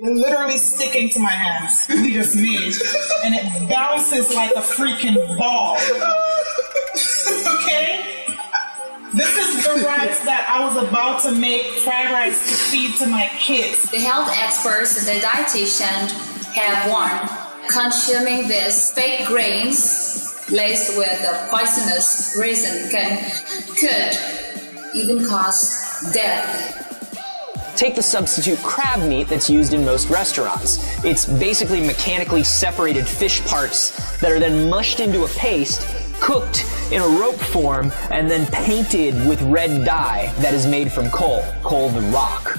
literally sticking to my hands. We just made, and it bounces like a freaking ball. Okay? This is the rice that I was about to make fried rice to feed to my kids. The health experts and the dietitian have warned consuming these fake grains laced with a poisonous resin could even cause death. Take the substitute crab meat that's used in most restaurants. It's basically mechanically separated fish parts that are then mushed into a paste, cooked in a rope form, and then painted with red dye that is made from coal the rock.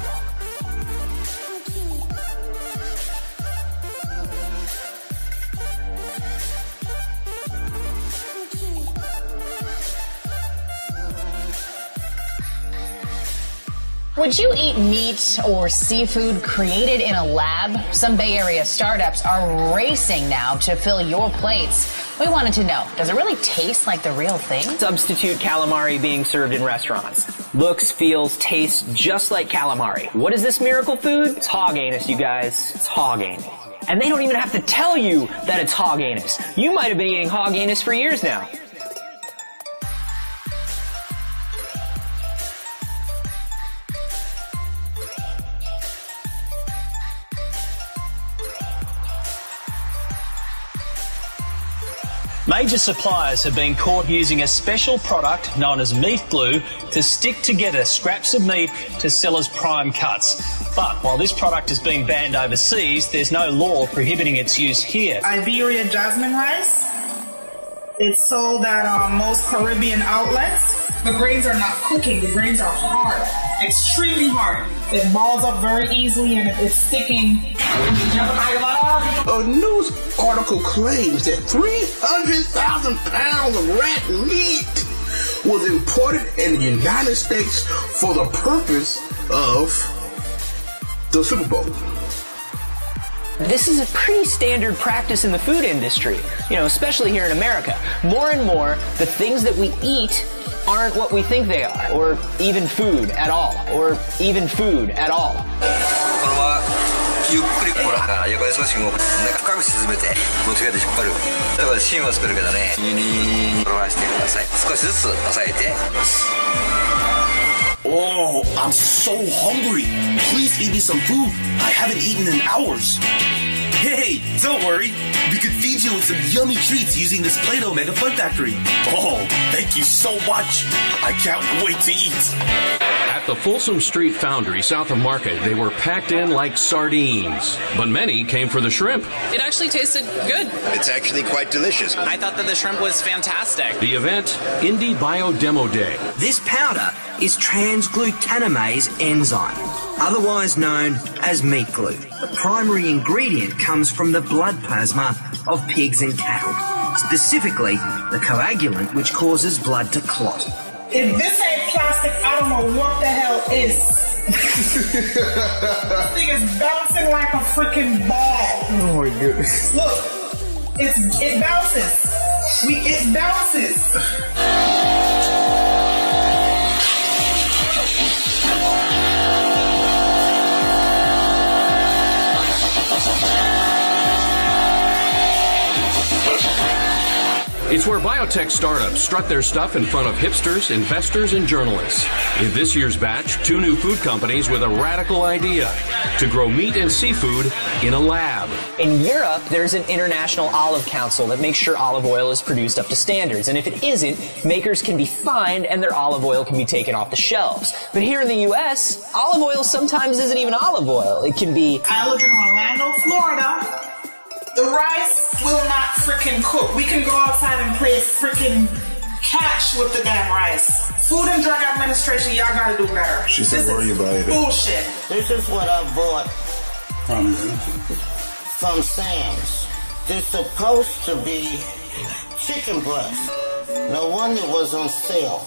Would you eat meat or seafood created in a lab? Some Bay Area startups are racing now to fill your plates. We wanted to know, does it really taste like the real thing? Substitute calamari being served in restaurants. Looks, feels, tastes just like calamari. What is this miracle food? It's hog anus, you guys. It's hog anus. And they don't even have to tell you that it's hog anus. You might have been eating hog anus for years now. Major suppliers have been caught using a special product known as meat glue to stick together scraps of meat to sell as prime cuts. But while this product has been banned overseas, there's no law prohibiting its use here. Iberia jasmine rice. It's sold at most Caribbean outlets. The grains are not cooking. The grains are hard, extremely hard. It balls up very easily and it's sticking. A news article claims that 300,000 pounds of rat meat was imported in the United States for the purpose of the Super Bowl. This is a pretty standard practice in the food industry, especially here in America. More and more, the things that we eat aren't what we think they are, or even food at all, Oh, I'm so hungry. Please feed me some food. I haven't eaten in hours. Hey, don't worry. We could feed you with some yummy treats using this Play-Doh Mega Fun Factory. Oh, thank you so much. I can't wait to eat. At the Folsom Street Foundry south of Market, they were packed in like sardines. But many came for the shrimp. It actually tasted good. It's actually quite delicious. I thought that the shrimp was fantastic. The event, Indie Bio Demo Day. This powder is transglutaminase enzyme, otherwise known as meat glue. The primary ingredient comes from the blood plasma of pigs and cattle, specifically the coagulant which causes blood to clot. If this ain't plastic, I don't know what the hell is. This thing is bouncing like a freaking ball. Oh my goodness. Look, it bounces. It bounces. It's where biotech startups strut their stuff in front of hipsters, investors, and journalists. In this year's batch, 2 new food companies with a radical idea to grow meat and seafood in a lab. In Europe, there's an international olive council that makes sure olive oil is produced up to standards. And if it isn't, makers can be fined and their olive oil can be taken off the shelves. But here in the U.S., olive oil sometimes isn't even olive oil. It can be... I live in Orlando, Florida. The rice will not freaking cook. We can go outside and play freaking catch with the damn rice. Food and Drug Administration, y'all gotta do better. She said worry about it. Bullshit. This is what I bought from Sam's. They're supposed to be chicken breast. No wonder it was on sale.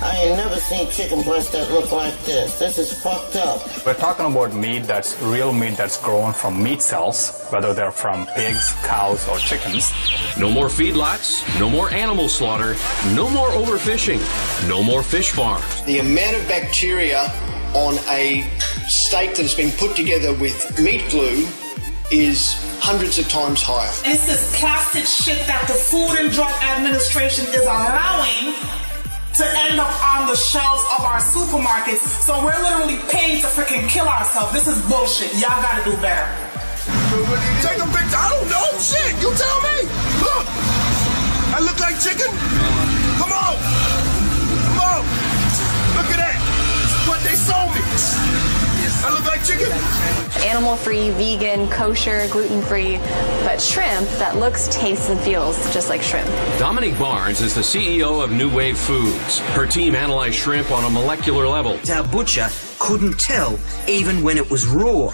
I ain't never seen chicken breast that look like this. This is fucked up. We're talking about meat that's real meat that's grown from meat cells, whether they're from pigs, cows, or chickens. No more feedlots, no more animal slaughter, no more overfishing, no more fish farms. The amount of bacteria on a steak that has been put together with meat glue is hundreds of times higher. It's this plastic shit that the Food and Drug Administration is allowing to end up on the shelves of our supermarkets. So we're literally paying to freaking kill ourselves. This is bullshit. Y'all gotta do better. Take a picture. I don't know. Shit, you tell me. Look, I look like chicken. Come on. Come on. Look at that. What they sold me. I look like chicken. Animal-free, vegan, kosher, gluten-free, but shrimp that looks, tastes, and feels just like shrimp. Dominique Barnes is the CEO of New Wave Foods. Her team analyzed shrimp on a molecular level. Our butcher couldn't tell even when it was raw.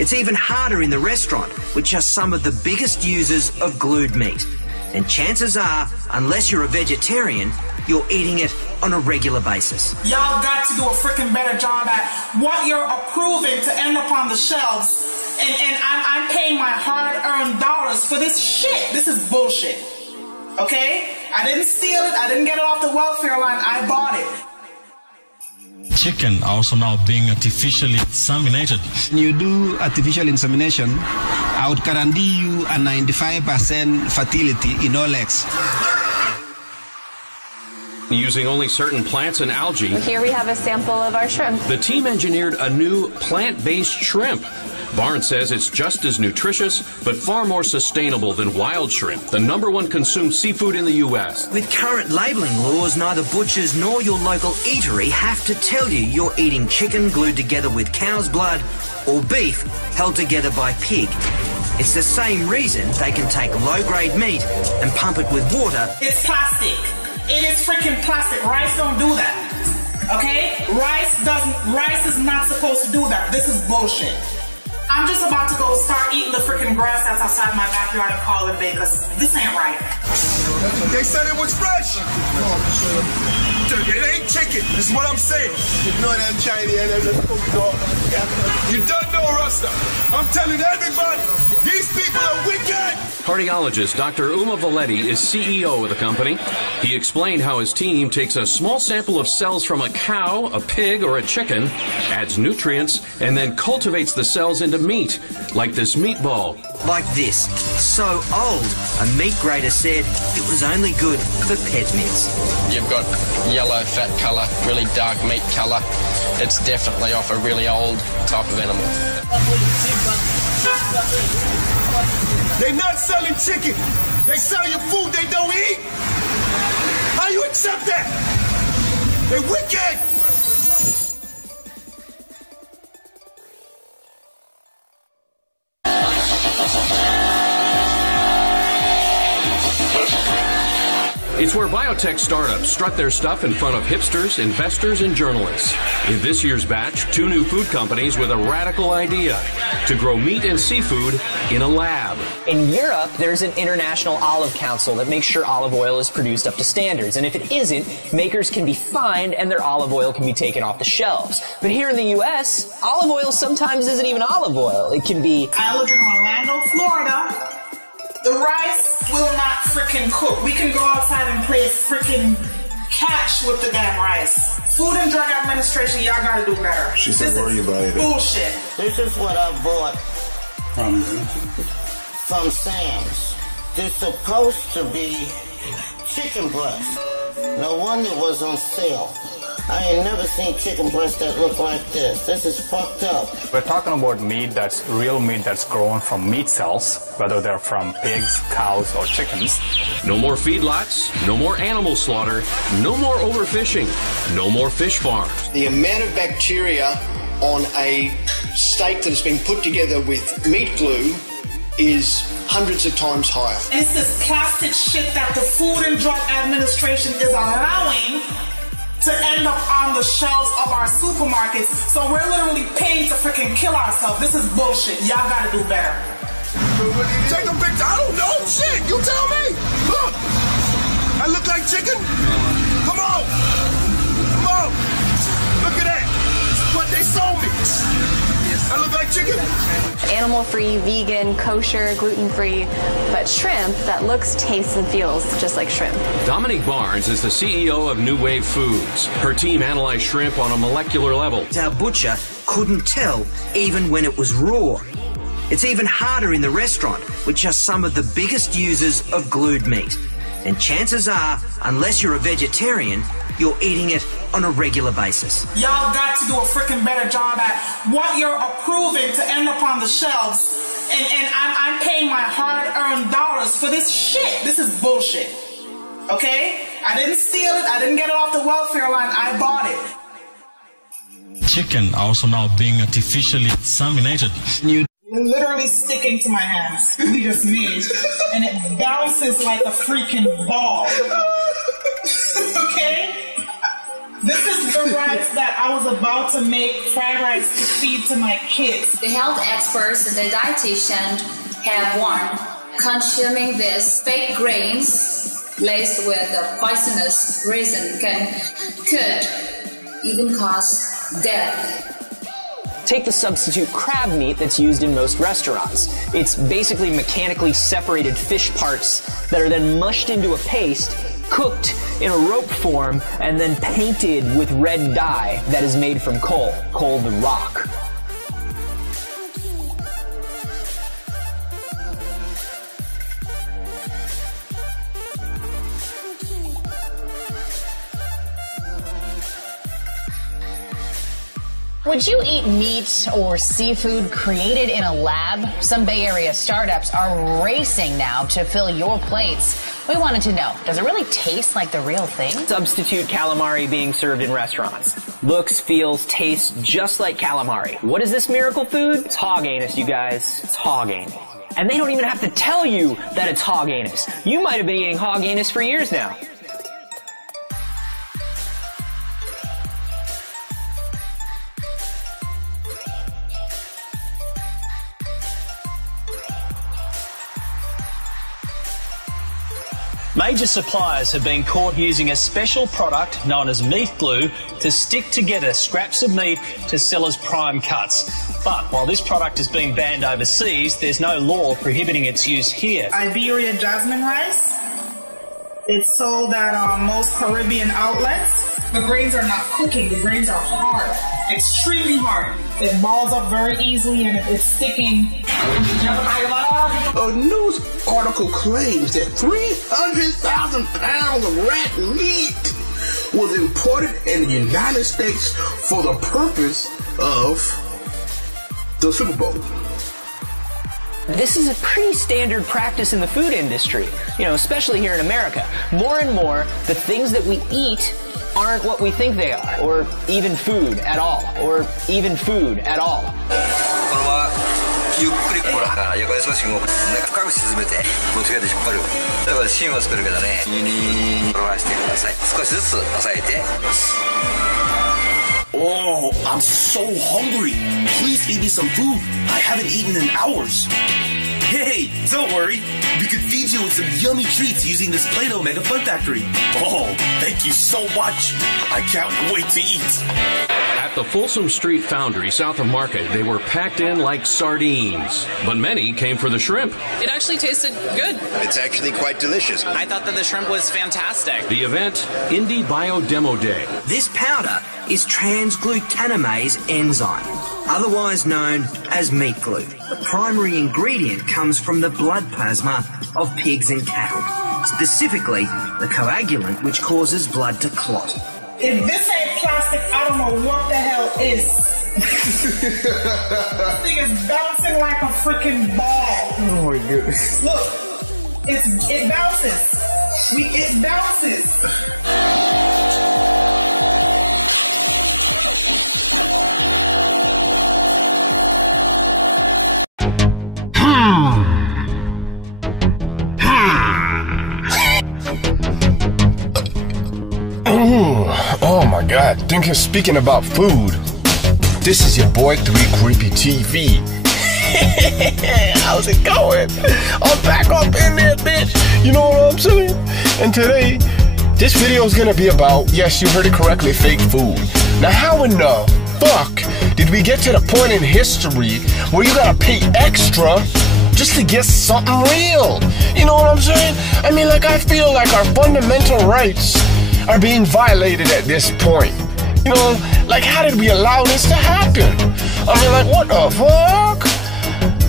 It's even harder in the restaurant, which are some of the biggest users of glued meat. And chances are, unless you're a vegetarian, you're eating it on a regular basis. Y'all got to do a freaking better job at what you're approving to end up on the shelves. And I'm paying my hard-earned dollars for this shit. This is bullshit. Okay? I didn't steal it. I didn't get it off the welfare line. I bought it. Chicken also now being artificially inseminated. When you do artificial insemination, I would guarantee you a 95% fertility in all eggs. Using only certain plants and algae. Here we have a sample of our shrimp. The team engineered a new plant-based shrimp. Barnes says it's just as nutritious, but far more sustainable than wild shrimp, the #1 consumed seafood in the U.S. With current labelling laws, neither butchers nor your local eatery have to tell you you're eating chicken glued together with cow's blood or beef held together by pig. It's the same reason they can take low-grade meat and pump it with water. It's plastic. It is freaking plastic. Rice don't do that. Okay? Rice is not supposed to do that. This is bullshit. I'm just about to go start eating the freaking grass that's outside my backyard and call it big, because this ain't right. They said it was fresh. It ain't chicken. This is what I'm saying. You know that Chinese. You don't know, Rasta. I'm telling everybody, these people are wicked. Cardiologist Dr. Uma Valetti is CEO of the company. He explained how his team takes a small sample of cells from a cow, a pig, or a chicken, adds nutrients, and then cultivates the cells into meat, like this meatball. Like this. So old, a meat grader said it was only good for pet meats. You've got yellow fat colour, really dark meat colour. It's definitely off a really old type of animal. They're not selling chicken. They sell you food they don't eat. How you accept that? They're wicked. It's where biotech startups strut their stuff in front of hipsters, investors, and journalists. In this year's batch, 2 new food companies with a radical idea: to grow meat and seafood in a lab. In Europe, there's an international olive council that makes sure olive oil is produced up to standards. And if it isn't, makers can be fined and their olive oil can be taken off the shelves. But here in the U.S., olive oil sometimes isn't even olive oil. It can be... I live in Orlando, Florida. The rice will not freaking cook. We can go outside and play freaking catch with the damn rice. Food and Drug Administration, y'all gotta do better. She said worry about it. Bullshit. This is what I bought from Sam's. They're supposed to be chicken breast. No wonder it was on sale. I ain't never seen chicken breast that look like this. This is fucked up. We're talking about meat that's real meat that's grown from meat cells, whether they're from pigs, cows, or chickens. No more feedlots, no more animal slaughter, no more overfishing, no more fish farms. The amount of bacteria on a steak that has been put together with meat glue is hundreds of times higher. It's this plastic shit that the Food and Drug Administration is allowing to end up on the shelves of our supermarkets. So we're literally paying to freaking kill ourselves. This is bullshit. Y'all gotta do better. Take a picture. I don't know. Shit, you tell me. Look, I look like chicken. Come on. Come on. Look at that. What they sold me. I look like chicken. Animal-free, vegan, kosher, gluten-free, but shrimp that looks, tastes, and feels just like shrimp. Dominique Barnes is the CEO of New Wave Foods. Her team analyzed shrimp on a molecular level. Our butcher couldn't tell even when it was raw. It's even harder in the restaurant, which are some of the biggest users of glued meat. And chances are, unless you're a vegetarian, you're eating it on a regular basis. Y'all got to do a freaking better job at what you're approving to end up on the shelves. And I'm paying my hard-earned dollars for this shit. This is bullshit. Okay? I didn't steal it. I didn't get it off the welfare line. I bought it. Chicken also now being artificially inseminated. Literally sticking to my hands. We just made. And it bounces like a freaking ball. Okay? This is the rice that I was about to make fried rice to feed to my kids. The health experts and the dietitian have warned consuming these fake grains laced with a poisonous resin could even cause death. Take the substitute crab meat that's used in most restaurants. It's basically mechanically separated fish parts that are then mushed into a paste, cooked in a rope form, and then painted with red dye that is made from coal the rock. Would you eat meat or seafood created in a lab? Some Bay Area startups are racing now to fill your plates. We wanted to know, does it really taste like the real thing? Substitute calamari being served in restaurants. Looks, feels, tastes just like calamari. What is this miracle food? It's hog anus, you guys. It's hog anus. And they don't even have to tell you that it's hog anus. You might have been eating hog anus for years now. Major suppliers have been caught using a special product known as meat glue to stick together scraps of meat to sell as prime cuts. But while this product has been banned overseas, there's no law prohibiting its use here. Iberia jasmine rice. It's sold at most Caribbean outlets. The grains are not cooking. The grains are hard, extremely hard. It balls up very easily and it's sticking. A news article claims that 300,000 pounds of rat meat was imported in the United States for the purpose of the Super Bowl. This is a pretty standard practice in the food industry, especially here in America. More and more, the things that we eat aren't what we think they are, or even food at all, Oh, I'm so hungry. Please feed me some food. I haven't eaten in hours. Hey, don't worry. We could feed you with some yummy treats using this Play-Doh Mega Fun Factory. Oh, thank you so much. I can't wait to eat. At the Folsom Street Foundry south of Market, they were packed in like sardines. But many came for the shrimp. It actually tasted good. It's actually quite delicious. I thought that the shrimp was fantastic. The event, Indie Bio Demo Day. This powder is trans-glutamase enzyme, otherwise known as meat glue. The primary ingredient comes from the blood plasma of pigs and cattle, specifically the coagulant which causes blood to clot. If this ain't plastic, I don't know what the hell is. This thing is bouncing like a freaking ball. Oh my goodness. Look, it bounces. It bounces. Oh my god, thinking speaking about food. This is your boy 3 Creepy TV. How's it going? I'm back up in there, bitch. You know what I'm saying? And today, this video is gonna be about, yes, you heard it correctly, fake food. Now how in the fuck did we get to the point in history where you gotta pay extra just to get something real? You know what I'm saying? I mean, like, I feel like our fundamental rights are being violated at this point. You know, like, how did we allow this to happen? I mean, like, what the fuck?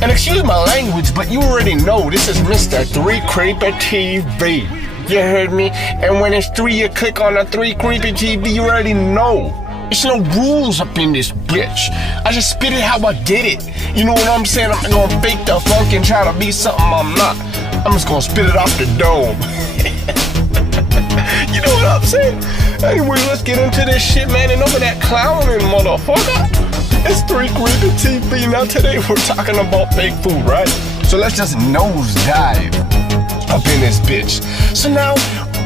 And excuse my language, but you already know this is Mr. 3 Creeper TV. You heard me? And when it's 3, you click on the 3 Creeper TV, you already know. There's no rules up in this bitch. I just spit it how I get it. You know what I'm saying? I'm not gonna fake the funk and try to be something I'm not. I'm just gonna spit it off the dome. You know what I'm saying? Anyway, let's get into this shit, man. Enough of that clowning, motherfucker. It's 3 Creeper TV. Now today we're talking about fake food, right? So let's just nosedive up in this bitch. So now,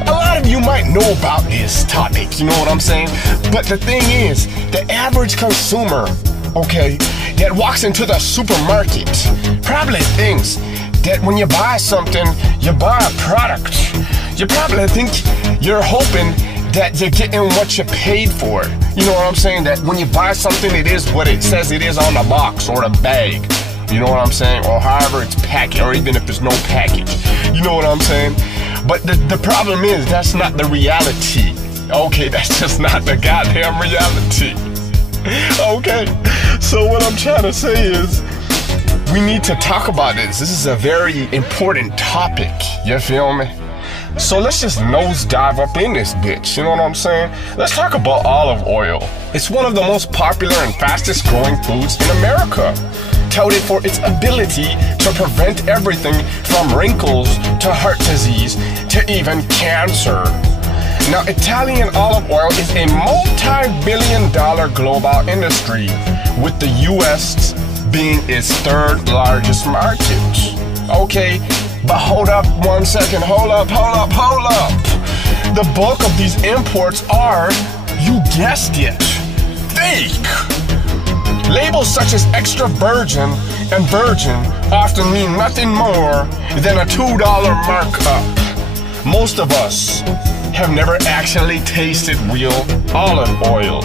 a lot of you might know about this topic, you know what I'm saying? But the thing is, the average consumer, okay, that walks into the supermarket probably thinks that when you buy something, you buy a product. You probably think you're hoping that you're getting what you paid for. You know what I'm saying? That when you buy something, it is what it says it is on the box or the bag. You know what I'm saying? Or however it's packaged, or even if there's no package. You know what I'm saying? But the problem is, that's not the reality. Okay, that's just not the goddamn reality. Okay, so what I'm trying to say is, we need to talk about this. This is a very important topic. You feel me? So let's just nosedive up in this bitch, you know what I'm saying? Let's talk about olive oil. It's one of the most popular and fastest growing foods in America, touted for its ability to prevent everything from wrinkles to heart disease to even cancer. Now, Italian olive oil is a multi-billion-dollar global industry, with the US being its 3rd largest market. Okay, but hold up 1 second, hold up. The bulk of these imports are, you guessed it, fake. Labels such as extra virgin and virgin often mean nothing more than a $2 markup. Most of us have never actually tasted real olive oil.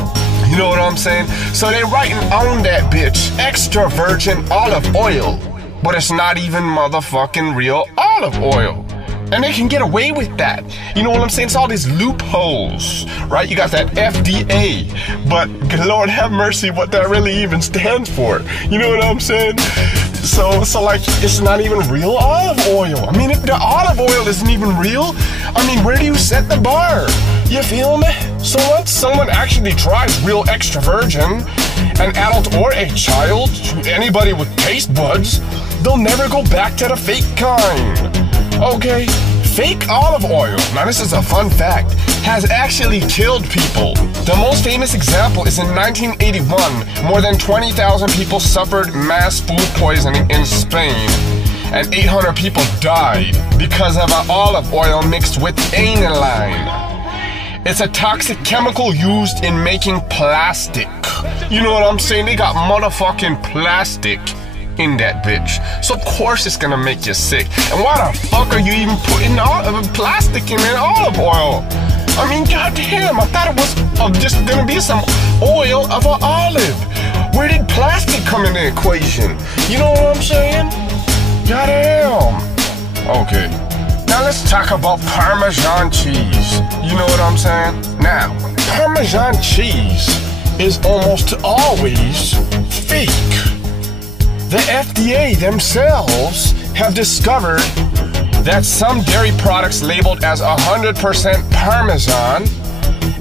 You know what I'm saying? So they're writing on that bitch, extra virgin olive oil. But it's not even motherfucking real olive oil. And they can get away with that. You know what I'm saying? It's all these loopholes, right? You got that FDA, but Lord have mercy what that really even stands for. You know what I'm saying? So like, it's not even real olive oil. I mean, if the olive oil isn't even real, I mean, where do you set the bar? You feel me? So once someone actually tries real extra virgin, an adult or a child, anybody with taste buds, they'll never go back to the fake kind. Okay, fake olive oil, now this is a fun fact, has actually killed people. The most famous example is in 1981, more than 20,000 people suffered mass food poisoning in Spain, and 800 people died because of an olive oil mixed with aniline. It's a toxic chemical used in making plastic. You know what I'm saying? They got motherfucking plastic in that bitch. So of course it's gonna make you sick. And why the fuck are you even putting plastic in an olive oil? I mean, goddamn, I thought it was just gonna be some oil of an olive. Where did plastic come in the equation? You know what I'm saying? Goddamn. Okay. Now let's talk about Parmesan cheese. You know what I'm saying? Now, Parmesan cheese is almost always fake. The FDA themselves have discovered that some dairy products labeled as 100% Parmesan,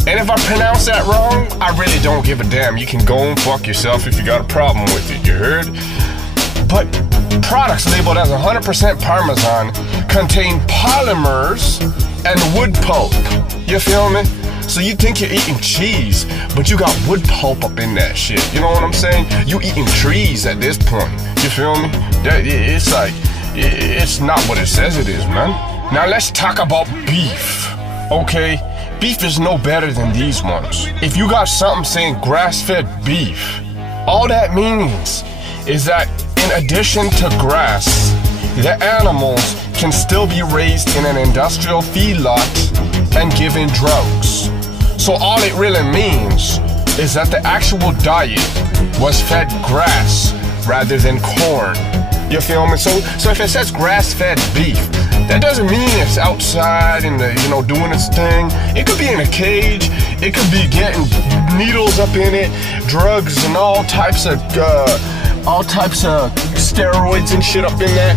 and if I pronounce that wrong, I really don't give a damn. You can go and fuck yourself if you got a problem with it, you heard? But products labeled as 100% Parmesan contain polymers and wood pulp. You feel me? So you think you're eating cheese, but you got wood pulp up in that shit. You know what I'm saying? You eating trees at this point. You feel me? It's like, it's not what it says it is, man. Now let's talk about beef, okay? Beef is no better than these ones. If you got something saying grass-fed beef, all that means is that in addition to grass, the animals can still be raised in an industrial feedlot and given drugs. So all it really means is that the actual diet was fed grass rather than corn. You feel me? So if it says grass-fed beef, that doesn't mean it's outside and doing its thing. It could be in a cage. It could be getting needles up in it, drugs and all types of steroids and shit up in there.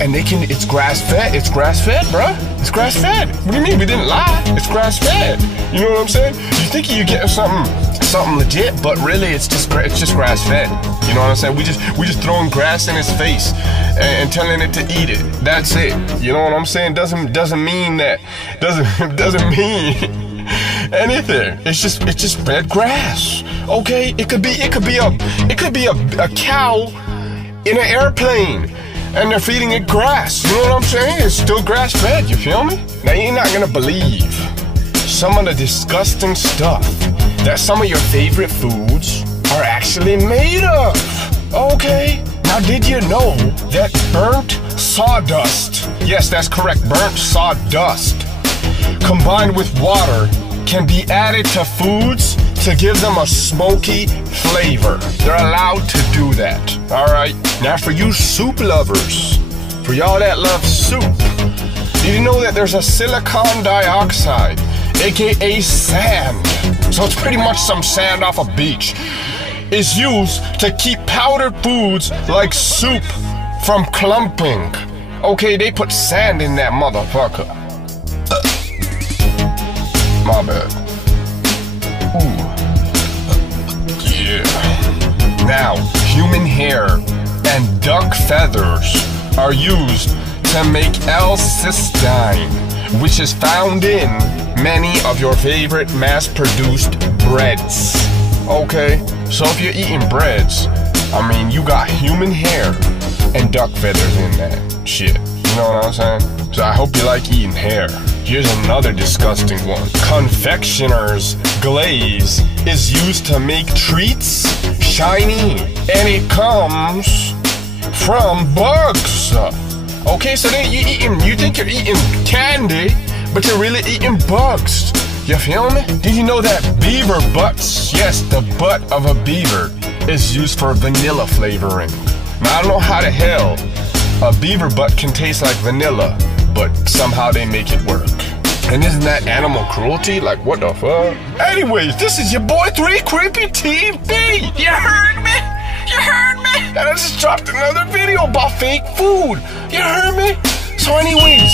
And it's grass-fed. It's grass-fed, bruh. It's grass-fed. What do you mean? We didn't lie. It's grass-fed. You know what I'm saying? You think you're getting something legit, but really it's just grass-fed. You know what I'm saying? We just throwing grass in his face and telling it to eat it. That's it. You know what I'm saying? Doesn't mean that. Doesn't mean anything. It's just fed grass. Okay? It could be a cow in an airplane. And they're feeding it grass. You know what I'm saying? It's still grass-fed, you feel me? Now, you're not gonna believe some of the disgusting stuff that some of your favorite foods are actually made of. Okay? Now, did you know that burnt sawdust, yes, that's correct, burnt sawdust, combined with water, can be added to foods to give them a smoky flavor? They're allowed to do that, all right? Now for you soup lovers, for y'all that love soup, did you know that there's a silicon dioxide, aka sand? So it's pretty much some sand off a beach. It's used to keep powdered foods like soup from clumping. Okay, they put sand in that motherfucker. My bad. Ooh. Yeah. Now, human hair and duck feathers are used to make L-cysteine, which is found in many of your favorite mass-produced breads. Okay? So if you're eating breads, I mean, you got human hair and duck feathers in that shit. You know what I'm saying? So I hope you like eating hair. Here's another disgusting one. Confectioner's glaze is used to make treats shiny, and it comes from bugs. Okay, so then you think you're eating candy, but you're really eating bugs. You feel me? Did you know that beaver butts, yes, the butt of a beaver, is used for vanilla flavoring? Now I don't know how the hell a beaver butt can taste like vanilla, but somehow they make it work. And isn't that animal cruelty? Like, what the fuck? Anyways, this is your boy 3 Creepy TV. You heard me? You heard me? And I just dropped another video about fake food. You heard me? So anyways,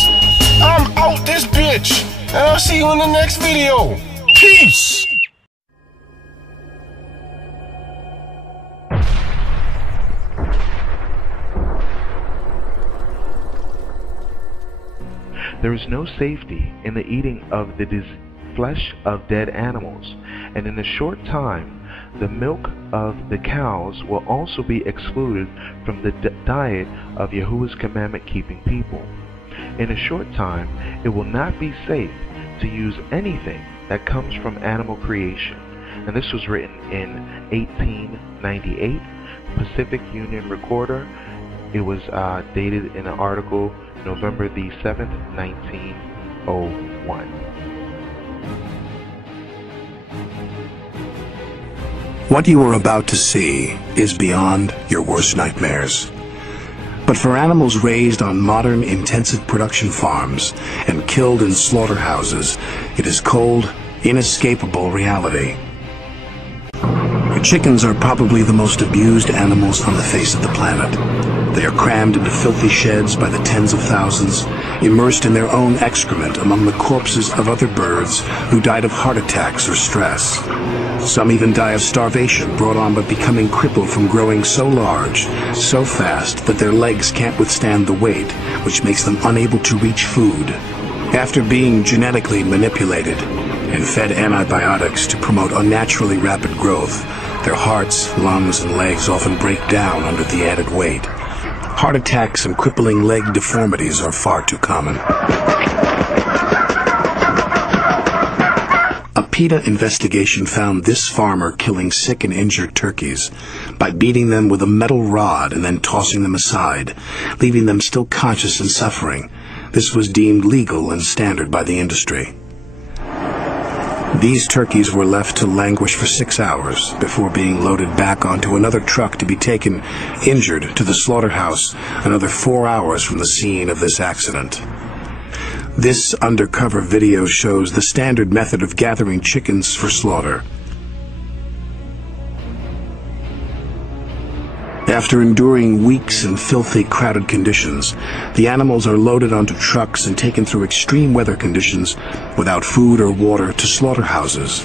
I'm out this bitch. And I'll see you in the next video. Peace. There is no safety in the eating of the flesh of dead animals, and in a short time, the milk of the cows will also be excluded from the diet of Yahuwah's commandment-keeping people. In a short time, it will not be safe to use anything that comes from animal creation. And this was written in 1898, Pacific Union Recorder. It was dated in an article November the 7th, 1901. What you are about to see is beyond your worst nightmares. But for animals raised on modern intensive production farms and killed in slaughterhouses, it is cold, inescapable reality. Chickens are probably the most abused animals on the face of the planet. They are crammed into filthy sheds by the tens of thousands, immersed in their own excrement among the corpses of other birds who died of heart attacks or stress. Some even die of starvation brought on by becoming crippled from growing so large, so fast that their legs can't withstand the weight, which makes them unable to reach food. After being genetically manipulated and fed antibiotics to promote unnaturally rapid growth, their hearts, lungs, and legs often break down under the added weight. Heart attacks and crippling leg deformities are far too common. A PETA investigation found this farmer killing sick and injured turkeys by beating them with a metal rod and then tossing them aside, leaving them still conscious and suffering. This was deemed legal and standard by the industry. These turkeys were left to languish for 6 hours before being loaded back onto another truck to be taken, injured, to the slaughterhouse another 4 hours from the scene of this accident. This undercover video shows the standard method of gathering chickens for slaughter. After enduring weeks in filthy, crowded conditions, the animals are loaded onto trucks and taken through extreme weather conditions without food or water to slaughterhouses.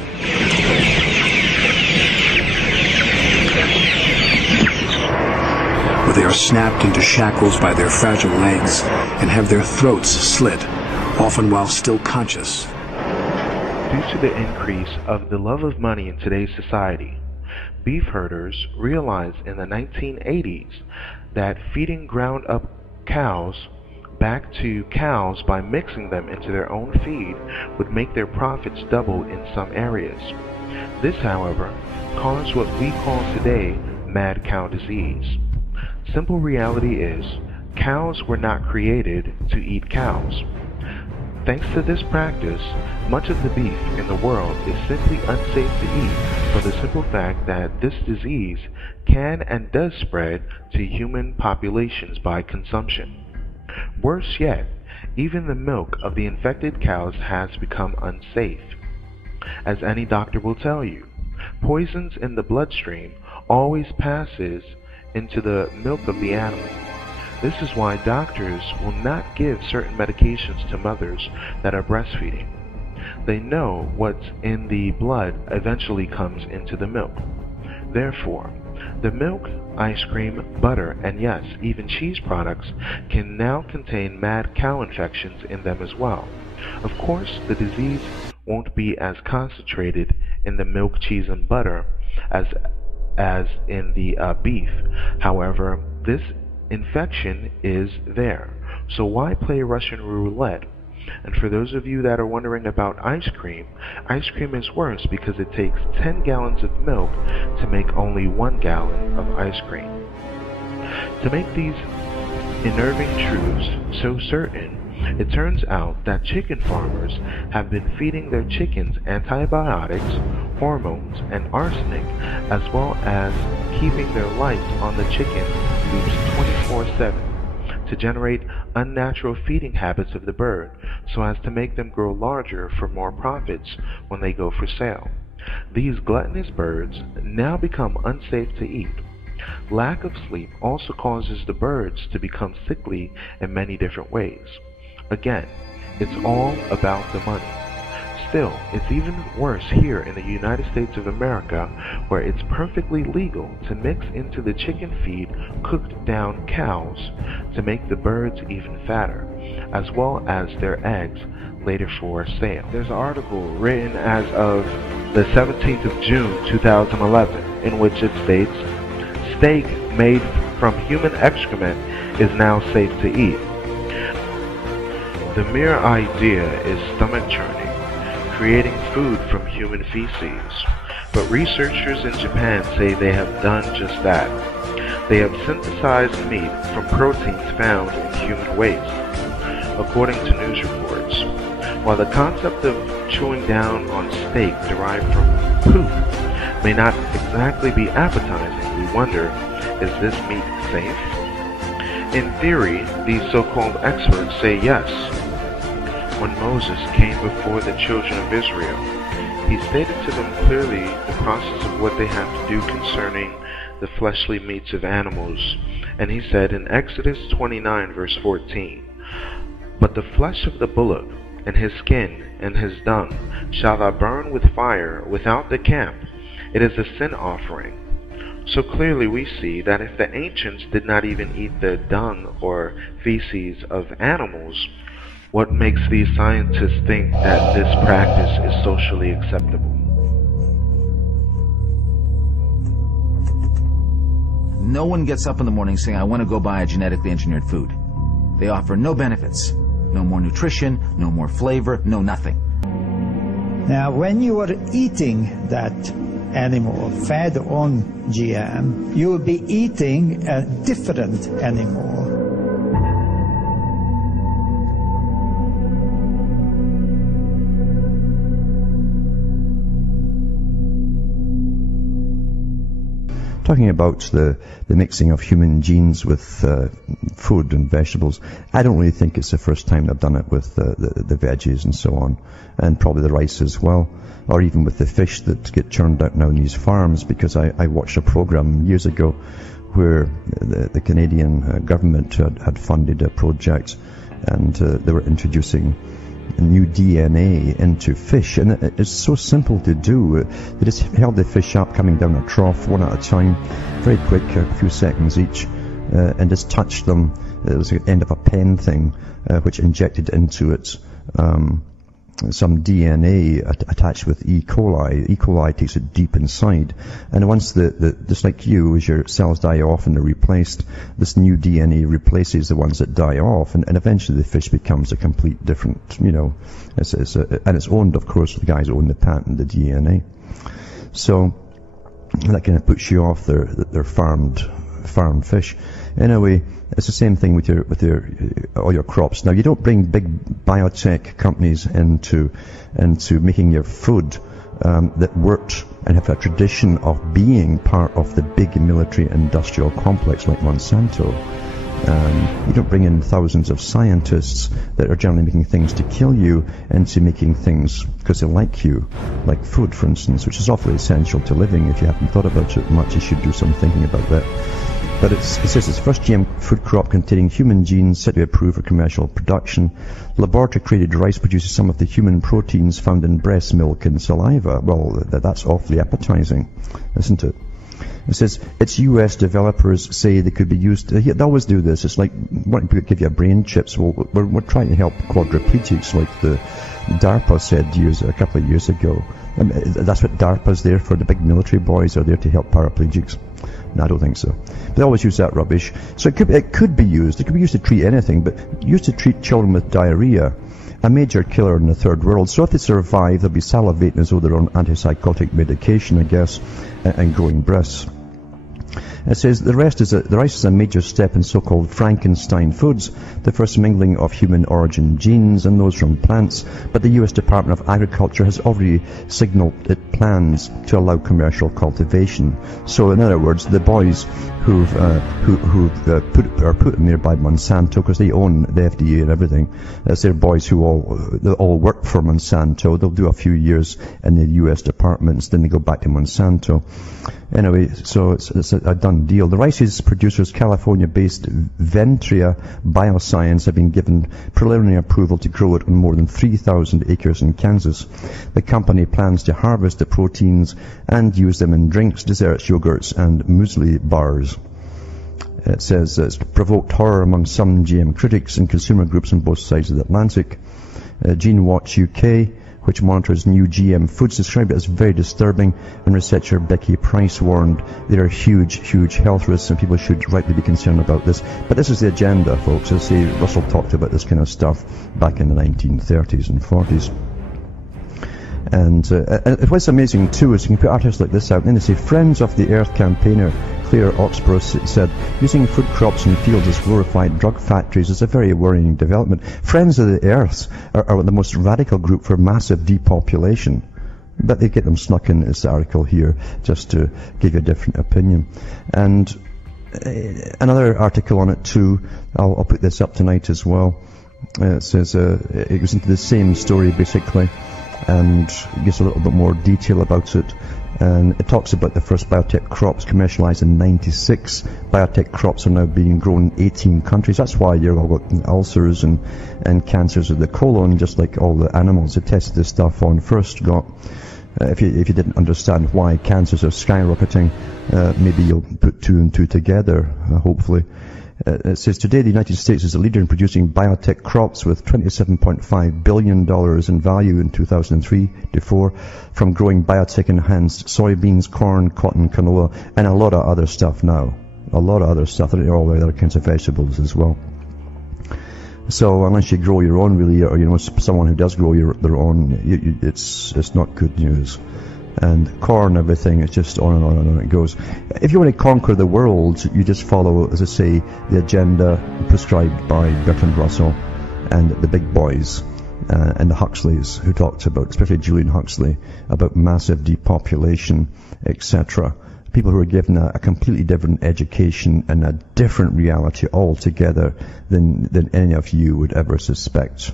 Where they are snapped into shackles by their fragile legs and have their throats slit, often while still conscious. Due to the increase of the love of money in today's society, beef herders realized in the 1980s that feeding ground-up cows back to cows by mixing them into their own feed would make their profits double in some areas. This, however, caused what we call today mad cow disease. Simple reality is, cows were not created to eat cows. Thanks to this practice, much of the beef in the world is simply unsafe to eat for the simple fact that this disease can and does spread to human populations by consumption. Worse yet, even the milk of the infected cows has become unsafe. As any doctor will tell you, poisons in the bloodstream always passes into the milk of the animal. This is why doctors will not give certain medications to mothers that are breastfeeding. They know what's in the blood eventually comes into the milk. Therefore, the milk, ice cream, butter, and yes, even cheese products can now contain mad cow infections in them as well. Of course, the disease won't be as concentrated in the milk, cheese, and butter as in the beef. However, this infection is there. So why play Russian roulette? And for those of you that are wondering about ice cream is worse because it takes 10 gallons of milk to make only 1 gallon of ice cream. To make these unnerving truths so certain, it turns out that chicken farmers have been feeding their chickens antibiotics, hormones, and arsenic, as well as keeping their lights on the chicken loops 24/7 to generate unnatural feeding habits of the bird, so as to make them grow larger for more profits when they go for sale. These gluttonous birds now become unsafe to eat. Lack of sleep also causes the birds to become sickly in many different ways. Again, it's all about the money. Still, it's even worse here in the United States of America, where it's perfectly legal to mix into the chicken feed cooked down cows to make the birds even fatter, as well as their eggs later for sale. There's an article written as of the 17th of June 2011 in which it states, steak made from human excrement is now safe to eat. The mere idea is stomach-churning, creating food from human feces. But researchers in Japan say they have done just that. They have synthesized meat from proteins found in human waste, according to news reports. While the concept of chewing down on steak derived from poop may not exactly be appetizing, we wonder, is this meat safe? In theory, these so-called experts say yes. When Moses came before the children of Israel, he stated to them clearly the process of what they have to do concerning the fleshly meats of animals. And he said in Exodus 29 verse 14, "But the flesh of the bullock, and his skin, and his dung, shall thou burn with fire without the camp. It is a sin offering." So clearly we see that if the ancients did not even eat the dung or feces of animals, what makes these scientists think that this practice is socially acceptable? No one gets up in the morning saying, I want to go buy a genetically engineered food. They offer no benefits, no more nutrition, no more flavor, no nothing. Now, when you are eating that animal fed on GM, you will be eating a different animal. talking about the mixing of human genes with food and vegetables. I don't really think it's the first time they've done it with the veggies and so on, and probably the rice as well, or even with the fish that get churned out now in these farms, because I watched a program years ago where the Canadian government had funded a project, and they were introducing new DNA into fish, and it's so simple to do. They just held the fish up, coming down a trough one at a time, very quick, a few seconds each, and just touched them. It was the end of a pen thing, which injected into it some DNA attached with E. coli. E. coli takes it deep inside, and once just like you, as your cells die off and they're replaced, this new DNA replaces the ones that die off, and eventually the fish becomes a complete different, and it's owned, of course, the guys who own the patent, the DNA. So that kind of puts you off their farmed fish. Anyway, it's the same thing with all your crops. Now, you don't bring big biotech companies into making your food that worked and have a tradition of being part of the big military industrial complex like Monsanto. You don't bring in thousands of scientists that are generally making things to kill you into making things because they like you, like food, for instance, which is awfully essential to living. If you haven't thought about it much, you should do some thinking about that. But it says it's the first GM food crop containing human genes set to be approved for commercial production. Laboratory-created rice produces some of the human proteins found in breast milk and saliva. Well, that's awfully appetizing, isn't it? It says its U.S. developers say they could be used. They always do this. It's like wanting to give you brain chips. Well, we're trying to help quadriplegics, like the DARPA said a couple of years ago. That's what DARPA's there for. The big military boys are there to help paraplegics. No, I don't think so. They always use that rubbish. So it could be used. It could be used to treat anything, but used to treat children with diarrhea, a major killer in the third world. So if they survive, they'll be salivating as though they're on antipsychotic medication, I guess, and growing breasts. It says the rice is a major step in so-called Frankenstein foods, the first mingling of human origin genes and those from plants, but the U.S. Department of Agriculture has already signaled it plans to allow commercial cultivation. So in other words, the boys who are put in there by Monsanto, because they own the FDA and everything, as their boys who all work for Monsanto. They'll do a few years in the U.S. departments, then they go back to Monsanto. Anyway, so it's a done deal. The rice's producers, California-based Ventria Bioscience, have been given preliminary approval to grow it on more than 3,000 acres in Kansas. The company plans to harvest the proteins and use them in drinks, desserts, yogurts, and muesli bars. It says it's provoked horror among some GM critics and consumer groups on both sides of the Atlantic. Gene Watch UK, which monitors new GM foods, described it as very disturbing, and researcher Becky Price warned there are huge health risks and people should rightly be concerned about this. But this is the agenda, folks. As I say, Russell talked about this kind of stuff back in the 1930s and 40s. And what's amazing too is you can put articles like this out, and then they say, Friends of the Earth campaigner Claire Oxborough said, using food crops and fields as glorified drug factories is a very worrying development. Friends of the Earth are the most radical group for massive depopulation. But they get them snuck in this article here just to give you a different opinion. And another article on it too, I'll put this up tonight as well. It says it goes into the same story basically, and it gives a little bit more detail about it. And it talks about the first biotech crops commercialized in 96. Biotech crops are now being grown in 18 countries. That's why you've all got ulcers and cancers of the colon, just like all the animals they tested this stuff on first got. If you didn't understand why cancers are skyrocketing, maybe you'll put two and two together, hopefully. It says, today the United States is a leader in producing biotech crops with $27.5 billion in value in 2003-4 from growing biotech-enhanced soybeans, corn, cotton, canola, and a lot of other stuff now. A lot of other stuff, and all the other kinds of vegetables as well. So unless you grow your own, really, or someone who does grow their own, it's not good news. And corn, everything, it's just on and on and on it goes. If you want to conquer the world, you just follow, as I say, the agenda prescribed by Bertrand Russell and the big boys and the Huxleys, who talked about, especially Julian Huxley, about massive depopulation, etc. People who are given a completely different education and a different reality altogether than any of you would ever suspect.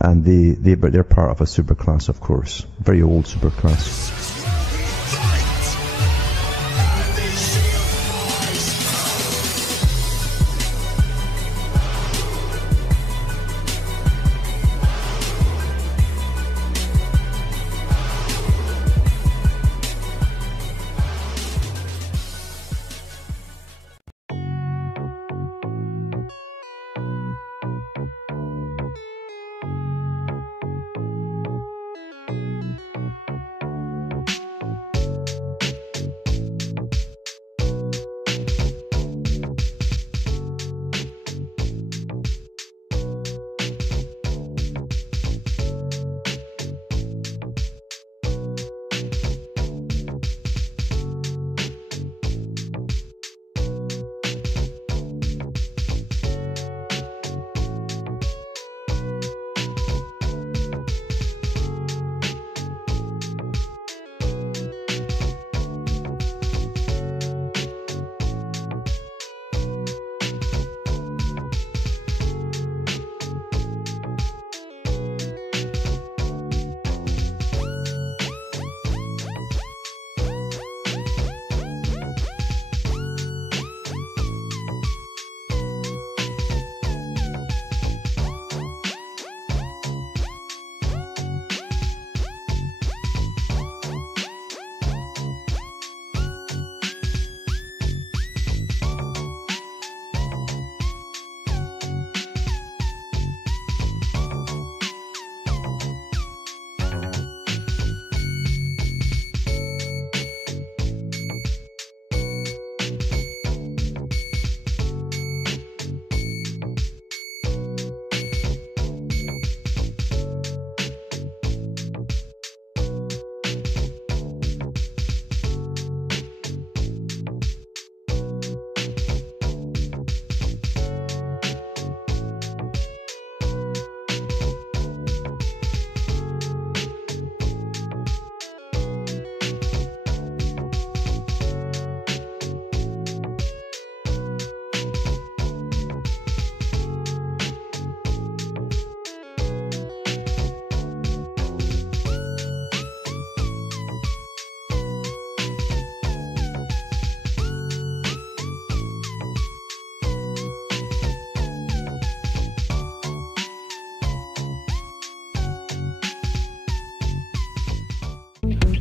And they're part of a superclass, of course. Very old superclass.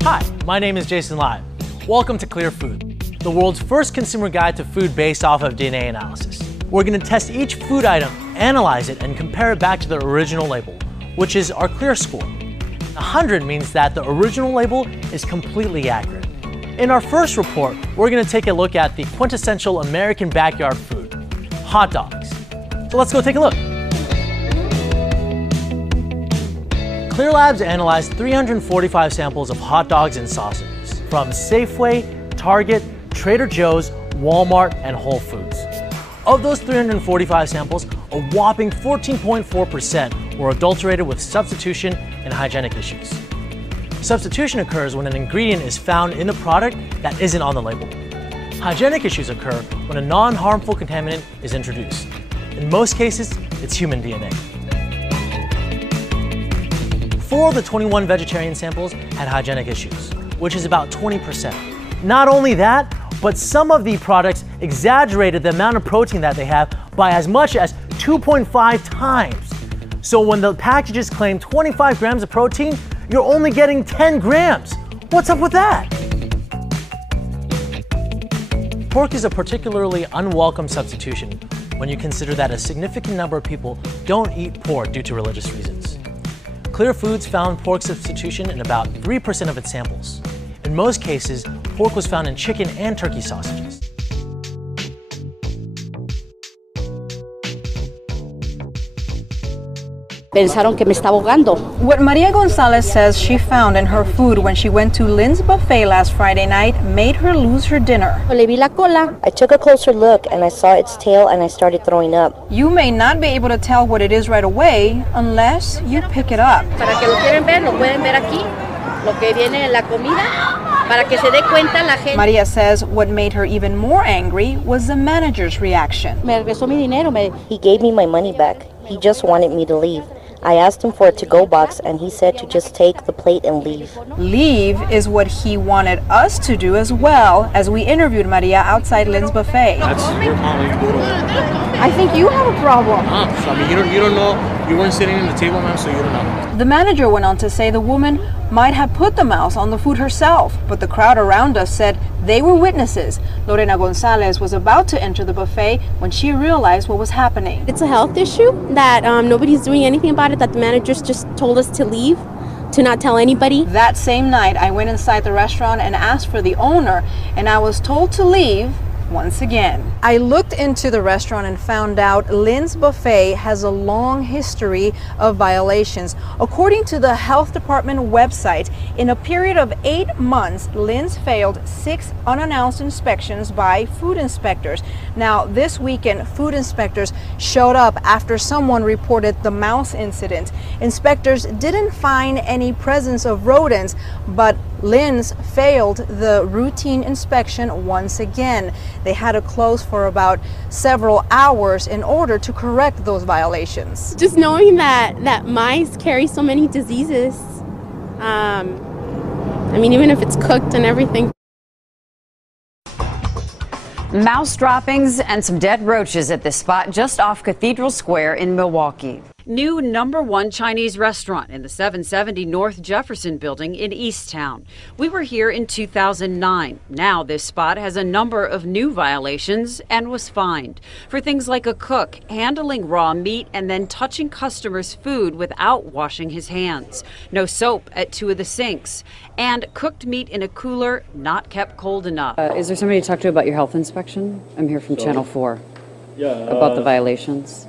Hi, my name is Jason Lai. Welcome to Clear Food, the world's first consumer guide to food based off of DNA analysis. We're going to test each food item, analyze it, and compare it back to the original label, which is our Clear score. 100 means that the original label is completely accurate. In our first report, we're going to take a look at the quintessential American backyard food, hot dogs. So let's go take a look. Clear Labs analyzed 345 samples of hot dogs and sausages from Safeway, Target, Trader Joe's, Walmart, and Whole Foods. Of those 345 samples, a whopping 14.4% were adulterated with substitution and hygienic issues. Substitution occurs when an ingredient is found in the product that isn't on the label. Hygienic issues occur when a non-harmful contaminant is introduced. In most cases, it's human DNA. 4 of the 21 vegetarian samples had hygienic issues, which is about 20%. Not only that, but some of the products exaggerated the amount of protein that they have by as much as 2.5 times. So when the packages claim 25 grams of protein, you're only getting 10 grams. What's up with that? Pork is a particularly unwelcome substitution when you consider that a significant number of people don't eat pork due to religious reasons. Clear Foods found pork substitution in about 3% of its samples. In most cases, pork was found in chicken and turkey sausages. Pensaron que me estaba ahogando. What Maria Gonzalez says she found in her food when she went to Lynn's buffet last Friday night made her lose her dinner. Le vi la cola. I took a closer look and I saw its tail and I started throwing up. You may not be able to tell what it is right away unless you pick it up. Para que lo quieren ver, lo pueden ver aquí. Lo que viene en la comida. Maria says what made her even more angry was the manager's reaction. He gave me my money back. He just wanted me to leave. I asked him for a to-go box, and he said to just take the plate and leave. Leave is what he wanted us to do as well, as we interviewed Maria outside Lynn's buffet. That's your problem. I think you have a problem. So, I mean, you don't know. You weren't sitting at the table, ma'am, so you don't know. The manager went on to say the woman might have put the mouse on the food herself, but the crowd around us said they were witnesses. Lorena Gonzalez was about to enter the buffet when she realized what was happening. It's a health issue that nobody's doing anything about it, that the managers just told us to leave, to not tell anybody. That same night, I went inside the restaurant and asked for the owner, and I was told to leave once again. I looked into the restaurant and found out Lynn's buffet has a long history of violations. According to the health department website, in a period of 8 months, Lynn's failed 6 unannounced inspections by food inspectors. Now, this weekend, food inspectors showed up after someone reported the mouse incident. Inspectors didn't find any presence of rodents, but Lynn's failed the routine inspection once again. They had to close for about several hours in order to correct those violations. Just knowing that mice carry so many diseases, I mean, even if it's cooked and everything. Mouse droppings and some dead roaches at this spot just off Cathedral Square in Milwaukee. New #1 Chinese restaurant in the 770 North Jefferson building in Easttown. We were here in 2009. Now this spot has a number of new violations and was fined for things like a cook handling raw meat and then touching customers' food without washing his hands. No soap at 2 of the sinks. And cooked meat in a cooler not kept cold enough. Is there somebody to talk to about your health inspection? I'm here from Channel 4. Yeah. About the violations.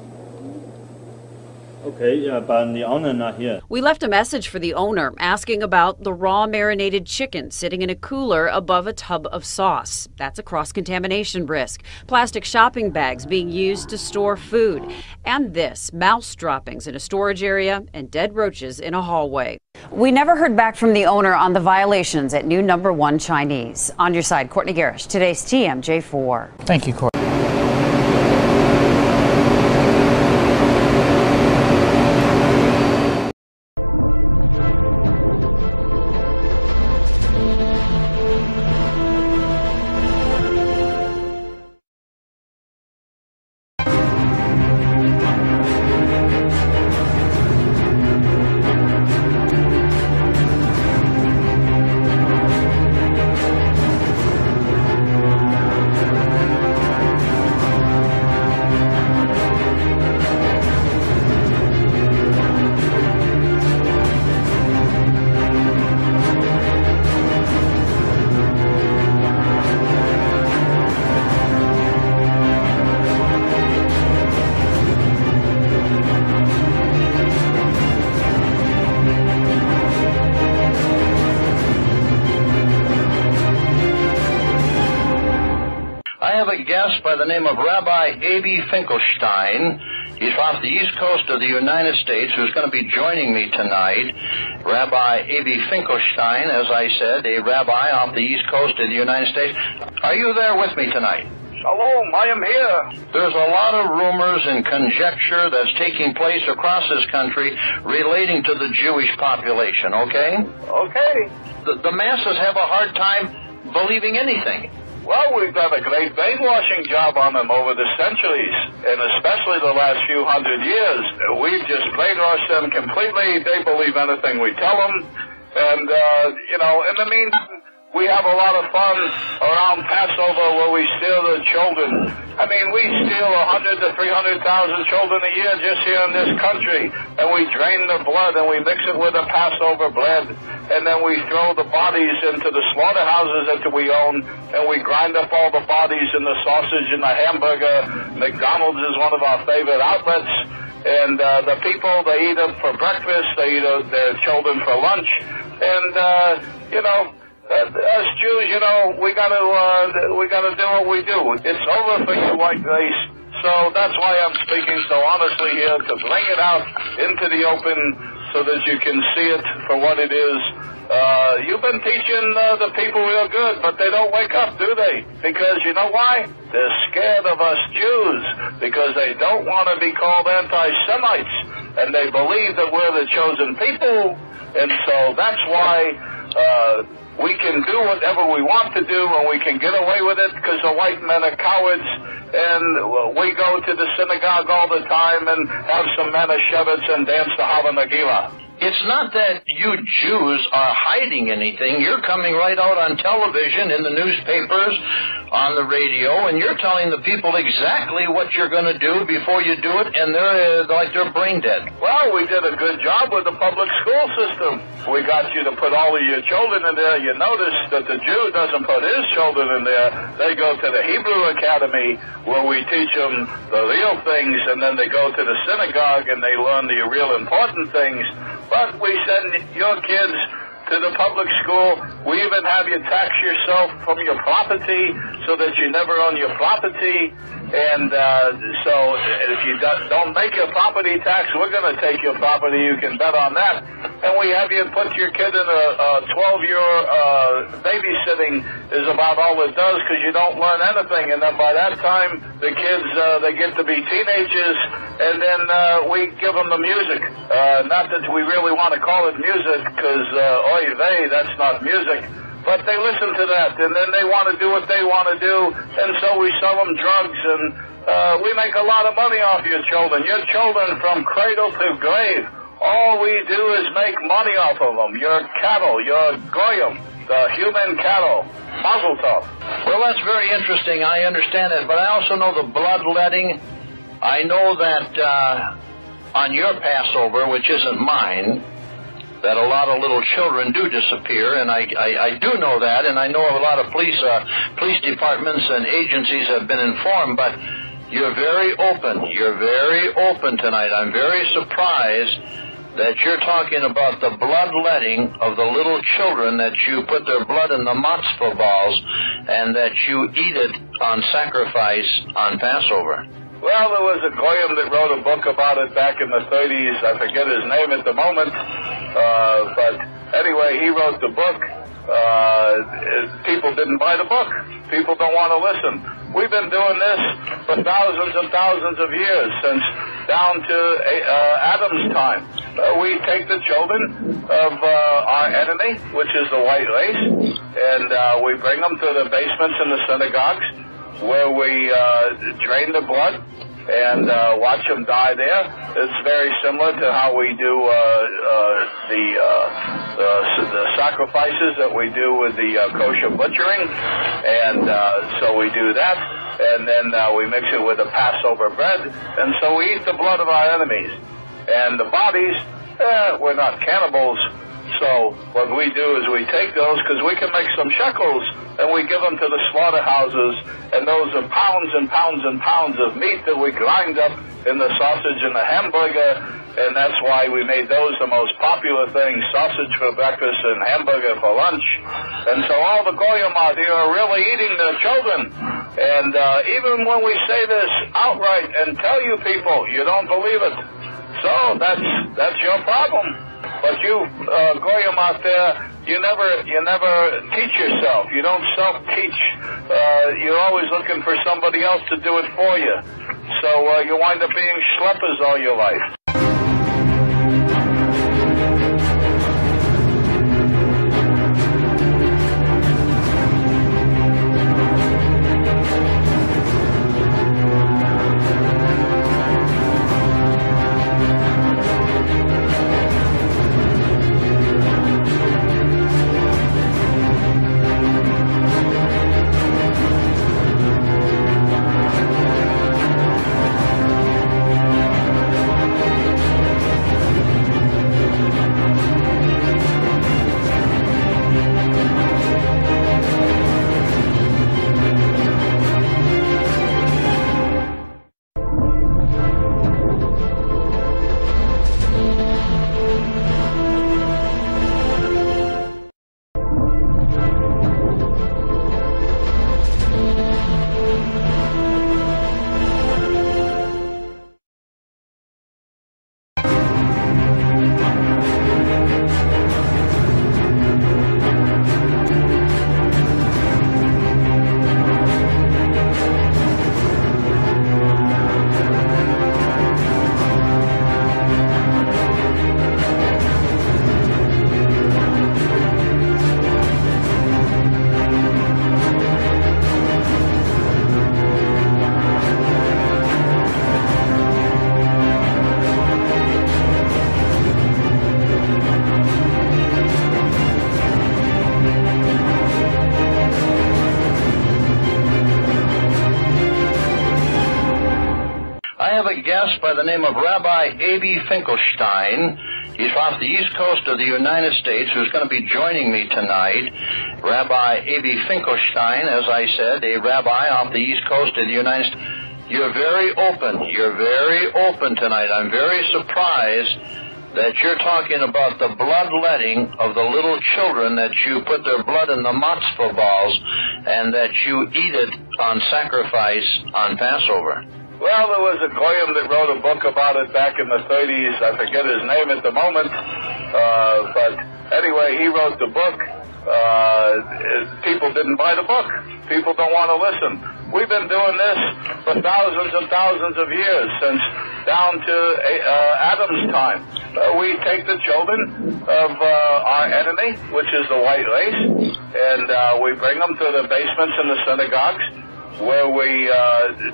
Okay, yeah, but the owner not here. We left a message for the owner asking about the raw marinated chicken sitting in a cooler above a tub of sauce. That's a cross-contamination risk. Plastic shopping bags being used to store food. And this, mouse droppings in a storage area and dead roaches in a hallway. We never heard back from the owner on the violations at new #1 Chinese. On your side, Courtney Garish, today's TMJ4. Thank you, Courtney. By the name of Rabbi A.B. Finkelstein. He's off the east coast of the United States, who's going to be joining me tonight. Rabbi A.B. Finkelstein, as I said, a rabbi off the east coast of the United States. Are you there with me tonight? Shalom, I am here. There's a lot of rumors and conjecture that's taking place across this country relating to the Jewish population, okay? Okay. The masses have a hard time believing anything. Well, we've done a great brainwashing job on them over the centuries, and especially the last few hundred years. We've just brainwashed them completely. They believe anything we tell them. And, in the meantime, we have a lot of fun around Passover where we steal the children. I mean, we steal 100,000 to 300,000 children a year just here in this country, and we drain the blood and we mix it with the Passover bread, and then we throw the bodies into the slaughterhouses that we own, and we grind up all the bodies in the sausage and the hamburger. McDonald's is one of our favorite outlets, and the people, they eat them for breakfast, they eat their children for lunch, and, as Jews, we gotta do what we do. It's over for you white race. So that's why I'm speaking so honestly here, to bring it out into the open so that you can see it for what it is. You've been teaching the people real good, but they don't wake up, do they? Because you know why? They're scared of us Jews, because they don't want to be called anti-Semites, and they believe that we're the chosen people, and so that's why we can do whatever we want to do, and we can get away with it because the white men are cowards, and we go to the synagogue all the time and have some Manischewitz and dance the Hava Nagila. It's not that you Jews are hiding anything. You're coming right out on television, in the newspapers, on the radio, and you're telling the people exactly what you're going to do before you do it, and they're like they're brain dead. Well, we did a good job with the public school system. We got you to put all of your children in there. You notice that the Jew doesn't put his children in there. They go to the Hebrew Academy, where we teach them the real things, and then they go to the synagogue and they learn the real important things. But we send your kids to the public school. We even have you tax yourself from your property so that you never own your property. And so if you don't make your property tax, we're going to take your property. You can bet on that. And we have you put your kid in a 12-year babysitting is about all it does, because you don't learn anything. And then by that time, the kids, they get to be teenagers, and then we give them the music. Not that we really want to call it music, because, oy vey, that's not music. But they listen to that, and then they want to do what they want to do, and so we sell them drugs, and we make a lot of money off your children. Your children from cradle to grave, all we do is make money off of them. Your cattle, your goyim, the human cattle. Mazel tov. Well, that's very interesting. I understand that, but I also know the bloodletting. I know that on your Passover, which isn't mine, that a lot of little children do disappear, and I do know that, and I know a lot of police departments and agencies have been informed, but you're very open. You're very open tonight. I'm very surprised that you're talking about the bloodletting of the little children, that you put their blood in the matzah balls, and that you eat it on sacrifice on Passover. Well, there was a goyim that wrote a book about it back in the 30s. I forget his name at the moment. But anyway, he wrote the book. People didn't buy the book. People don't want to listen. We've been doing this for thousands and thousands of years, since down to Adam's time. We take the children of our enemy, which is the white race, and we bring them to the basements in the synagogues, where we drain the blood and watch them die there. It's very similar to how we do the sacrifices that we do with the kosher butchering, and so we do that, and then we mix it with the Passover bread, and so we eat the blood of our enemies. And the bodies, we're not cannibals. So what we do is we take those, because we can make some shekels, and we give them to the slaughterhouses, and those are pounds and pounds and pounds of meat that we grind up in the sausage and the hamburger, and that's why we made those the most popular things, sausage for breakfast and hamburger for lunch. And so all the goyim out here are really eating their children. And even when we say this outright and tell you people, you don't believe it. So that's your problem. But you goyim out there, you never teach yourself. You don't self-teach. You're always looking for somebody else to do it for you. So you wind up being schleppers all your life. guest by the name of Rabbi A.B. Finkelstein. He's off the east coast of the United States, who's going to be joining me tonight. Rabbi A.B. Finkelstein, as I said, a rabbi off the east coast of the United States. You're very open. You're very open tonight. I'm very surprised that you're talking about the bloodletting of the little children, that you put their blood in the matzah balls and that you eat it on sacrifice on Passover. Well, there was a goyim that wrote a book about it back in the 30s. I forget his name at the moment. But anyway, he wrote the book. People didn't buy the book. People don't want to listen. We've been doing this for thousands and thousands of years, since down to Adam's time. We take the children of our enemy, which is the white race, and we bring them to the basements in the synagogues, where we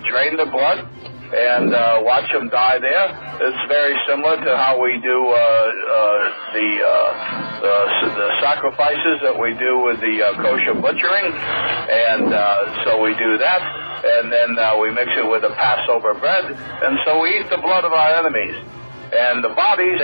drain the blood and watch them die there. It's very similar to how we do the sacrifices that we do with the kosher butchering, and so we do that, and then we mix it with the Passover bread, and so we eat the blood of our enemies. And the bodies...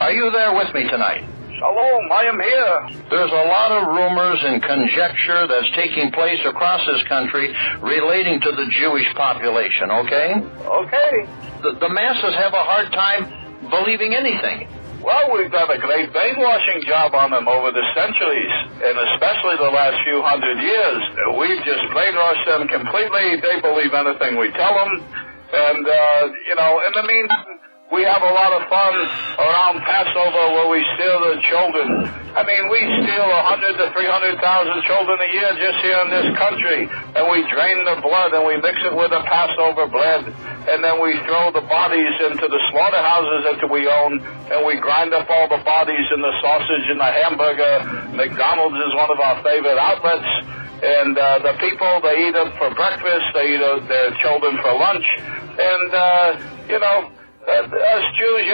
Are you there with me tonight? Shalom, I am here. There's a lot of rumors and conjecture that's taking place across this country relating to the Jewish population, okay? Okay. The masses have a hard time believing anything. Well, we've done a great brainwashing job on them over the centuries, and especially the last few hundred years. We've just brainwashed them completely. They believe anything we tell them. And, in the meantime, we have a lot of fun around Passover where we steal the children. I mean, we steal 100,000 to 300,000 children a year just here in this country. And we drain the blood and we mix it with the Passover bread. And then we throw the bodies into the slaughterhouses that we own. And we grind up all the bodies in the sausage and the hamburger. McDonald's is one of our favorite outlets. And the people, they eat them for breakfast. They eat their children for lunch. And, as Jews,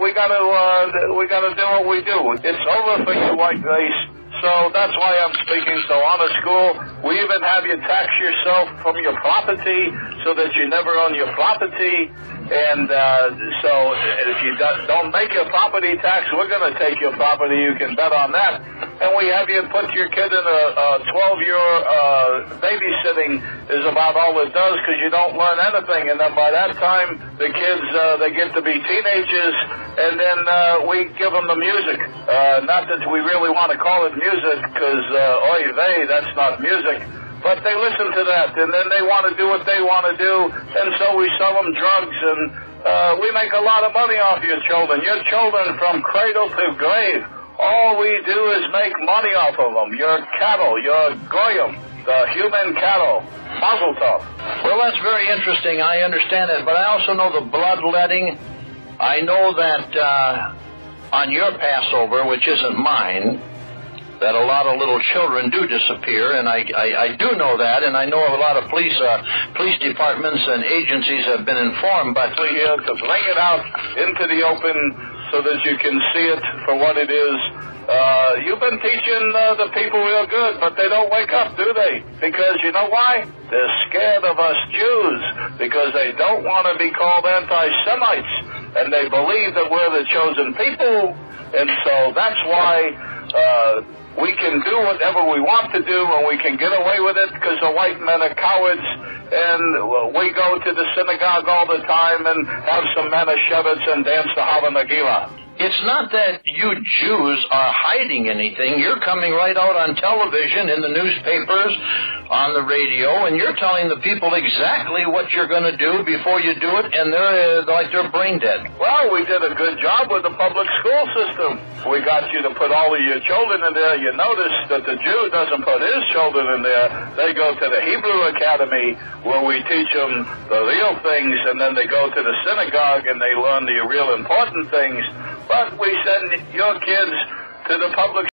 we gotta do what we do. It's over for you, white race. So that's why I'm speaking so honest school. We even have you tax yourself from your property so that you never own your property. And so if you don't make your property tax, we're going to take your property. You can bet on that. And we have you put your kid in a 12-year babysitting is about all it does, because you don't learn anything. And then by that time, the kids, they get to be teenagers, and then we give them the music. Not that we really want to call it music, because, oy vey, that's not music. But they listen to that, and then they want to do what they want to do, and so we sell them drugs, and we make a lot of money off your children. Your children from cradle to grave. All we do is make money off of them. Your cattle, your goyim, the human cattle. Mazel tov. Well, that's very interesting. I understand that, but I also know the bloodletting. I know that on your Passover, which isn't mine, that a lot of little children do disappear, and I do know that, and I know a lot of police departments and agencies have been informed, but we're here to bring it out into the open so that you can see it for what it is. You've been teaching the people real good, but they don't wake up, do they? Because you know why? They're scared of us Jews, because they don't want to be called anti-Semites, and they believe that we're the chosen people, and so that's why we can do whatever we want to do, and we can get away with it because the white men are cowards, and we go to the synagogue all the time and have some Manischewitz and dance the Hava Nagila. It's not that you Jews are hiding anything. You're coming right out on television, in the newspapers, on the radio, and you're telling the people exactly what you're going to do before you do it, and they're like they're brain dead. Well, we did a good job with the public school system. We got you to put all of your children in there. You notice that the Jew doesn't put his children in there. They go to the Hebrew Academy, where we teach them the real things, and then they go to the synagogue and they learn the real important things. But we send your kids to the public